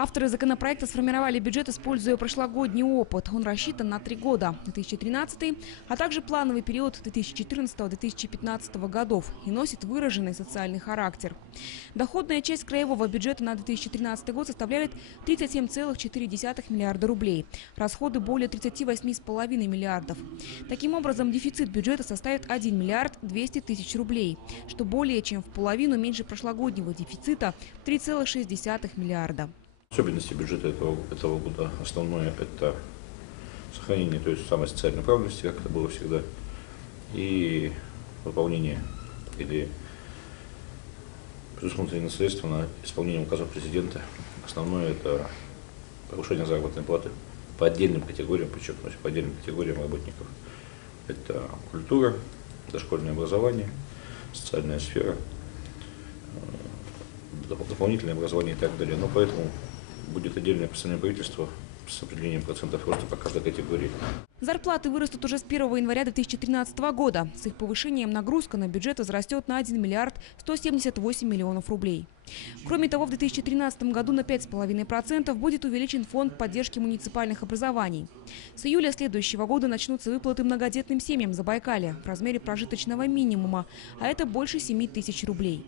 Авторы законопроекта сформировали бюджет, используя прошлогодний опыт. Он рассчитан на три года – 2013, а также плановый период 2014-2015 годов и носит выраженный социальный характер. Доходная часть краевого бюджета на 2013 год составляет 37,4 миллиарда рублей. Расходы более 38,5 миллиардов. Таким образом, дефицит бюджета составит 1 миллиард 200 тысяч рублей, что более чем в половину меньше прошлогоднего дефицита – 3,6 миллиарда. Особенности бюджета этого, этого года основное это сохранение той самой социальной направленности, как это было всегда, и выполнение или предусмотренные средства на исполнение указов президента. Основное это повышение заработной платы по отдельным категориям, подчеркну, по отдельным категориям работников. Это культура, дошкольное образование, социальная сфера, дополнительное образование и так далее. Но поэтому будет отдельное постановление правительства с определением процентов роста по каждой категории. Зарплаты вырастут уже с 1 января 2013 года. С их повышением нагрузка на бюджет возрастет на 1 миллиард 178 миллионов рублей. Кроме того, в 2013 году на 5,5% будет увеличен фонд поддержки муниципальных образований. С июля следующего года начнутся выплаты многодетным семьям Забайкалья в размере прожиточного минимума, а это больше 7 тысяч рублей.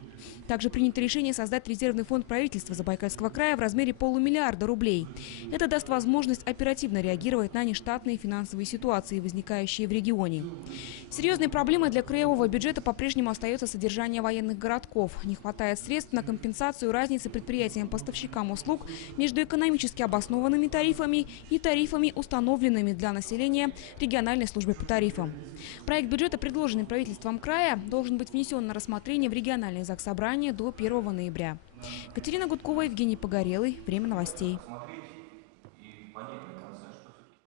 Также принято решение создать резервный фонд правительства Забайкальского края в размере полумиллиарда рублей. Это даст возможность оперативно реагировать на нештатные финансовые ситуации, возникающие в регионе. Серьезной проблемой для краевого бюджета по-прежнему остается содержание военных городков. Не хватает средств на компенсацию разницы предприятиям-поставщикам услуг между экономически обоснованными тарифами и тарифами, установленными для населения региональной службы по тарифам. Проект бюджета, предложенный правительством края, должен быть внесен на рассмотрение в региональное заксобрание до 1 ноября. Катерина Гудкова, Евгений Погорелый. Время новостей.